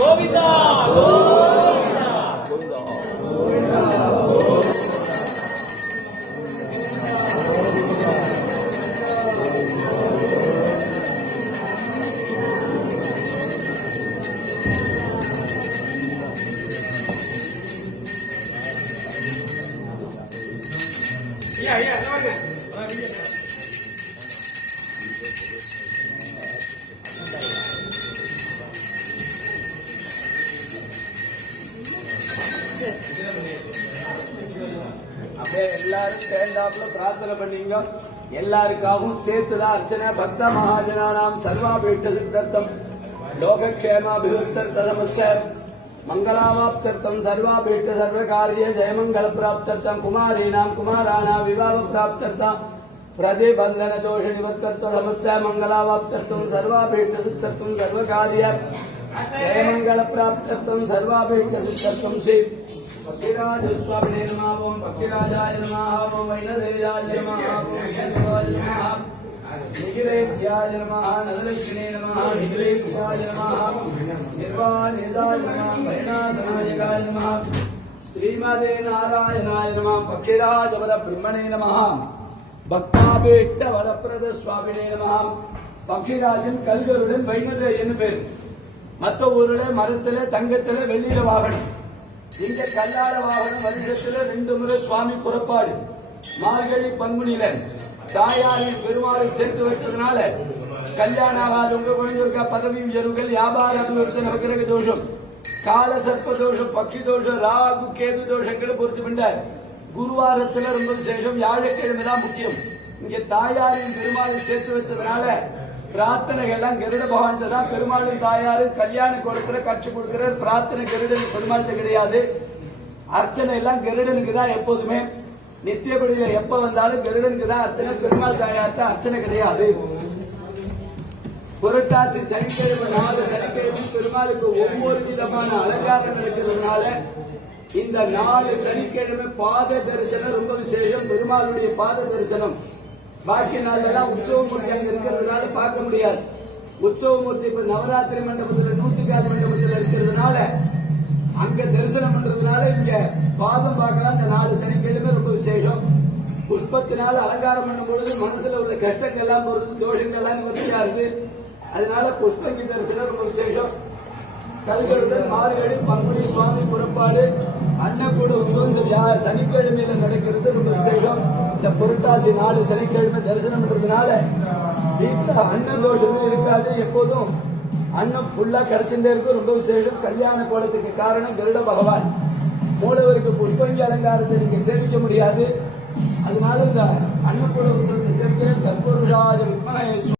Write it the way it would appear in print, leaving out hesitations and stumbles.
கோவிந்தா எல்லாரும் சேர்ந்தாப்புல பிரார்த்தனை பண்ணீங்க. எல்லாருக்காகவும் சேர்த்துதான் அர்ச்சனை. பக்த மகாஜனானாம் சர்வாபேட்ச சித்தர்த்தம் லோகக்ஷேமாபிவர்த்தர்த்தமஸ்ய மங்களாவாப்தர்த்தம் சர்வாபேட்ச சர்வகாரிய ஜெயமங்கல பிராப்தர்த்தம் குமாரீணாம் குமாராணாம் விவாஹ பிராப்தர்த்தம் பிரதிபந்தன தோஷ நிவர்த்தர்த்த சமஸ்த மங்களாவாப்தர்த்தம் சர்வாபேட்ச சித்தர்த்தம் சர்வகாரிய ஜெயமங்கல பிராப்தர்த்தம் சர்வாபேட்ச சித்தர்த்தம் ஸ்ரீ பக்திராஜ சுவாமினே நமः. ஓம் பக்திராஜாய நமः. ஓம் வைணதேயாய நமः. ஓம் சர்வாய நமः. நிகிலேத்யாய நமः. நலலக்ஷ்மினே நமः. நிகிலேத்யாய நமः. நிர்வாணிதாய நமः. வைணாதநாயகாய நமः. ஸ்ரீமதே நாராயணாய நமः. பக்திராஜ வர பிரம்மணே நமः. பக்தாபேஷ்ட வரப்பிரத சுவாமினே நமः. பக்திராஜன் கல்கருடன் வைணதேயன்னு பேர். மற்ற ஊர்ல மரத்துல தங்கத்துல வெள்ளியில வாகனம். இங்க கல்லாட வாகனம் வருஷத்துல 2 முறை சுவாமி புறப்பாடு. மார்கழி பங்குனியில தாயாரின் பெருமாளை சேர்த்து வச்சதுனால கல்யாணம் ஆகாது. உங்க குழந்தைங்க பதவி உயர்வுகள் வியாபார அபிவிருத்தி நவகிரக தோஷம் கால சர்ப்ப தோஷம் பக்ஷி தோஷம் ராகு கேது தோஷங்களை பொறுத்து பண்ணார். குருவாரத்துல ரொம்ப விசேஷம். வியாழக்கிழமை தான் முக்கியம். இங்க தாயாரின் பெருமாளை சேர்த்து வச்சதுனால பிரார்த்தனைகள்லாம் கருட பகவான் தான். பெருமாளின் தாயாரு கல்யாண கொடுக்கிற கட்சி கொடுக்கிற பிரார்த்தனை கருடன் பெருமாள்கிட்ட கிடையாது. அர்ச்சனை எல்லாம் கருடனுக்கு தான். எப்போதுமே நித்தியபடியில எப்ப வந்தாலும் கருடனுக்கு தான் அர்ச்சனை. பெருமாள் தாயார்ட்ட அர்ச்சனை கிடையாது. புரட்டாசி சனிக்கிழமை 4 சனிக்கிழமை பெருமாளுக்கு ஒவ்வொரு விதமான அலங்காரம் நடக்கிறதுனால இந்த 4 சனிக்கிழமை பாத தரிசனம் ரொம்ப விசேஷம். பெருமாளுடைய பாத தரிசனம். பாக்கி நாள்லாம் உற்சவமூர்த்தி அங்க இருக்கிறதுனால பார்க்க முடியாது. உற்சவமூர்த்தி இப்ப நவராத்திரி மண்டபத்துல 100 மண்டபத்துல இருக்கிறதுனால அங்க தரிசனம் பண்றதுனால இங்க பாதம் பார்க்கலாம். இந்த 4 சனிக்கிழமை ரொம்ப விசேஷம். புஷ்பத்தினால அலங்காரம் பண்ணும் பொழுது மனசுல உள்ள கஷ்டங்கள் எல்லாம் பொறுத்து தோஷங்கள் எல்லாம் நிவர்த்தியா இருக்கு. அதனால புஷ்பங்கி தரிசனம் ரொம்ப விசேஷம். கல்களுடன் மார்கழி பங்குனி சுவாமி புறப்பாடு அன்னக்கூட உற்சவம் இந்த சனிக்கிழமையில நடக்கிறது ரொம்ப விசேஷம். இந்த புரட்டாசி 4 சனிக்கிழமை தரிசனம் பண்றதுனால வீட்டுல அன்ன தோஷமே இருக்காது. எப்போதும் அன்னம் ஃபுல்லா கிடைச்சுட்டே இருக்கும். ரொம்ப விசேஷம். கல்யாண கோலத்துக்கு காரணம் கருட பகவான். மூலவருக்கு புஷ்பங்கி அலங்காரத்தை நீங்க சேவிக்க முடியாது. அதனால இந்த அன்னக்கூட உற்சவத்தை சேர்க்க கற்பூருஷாய வித்மஹே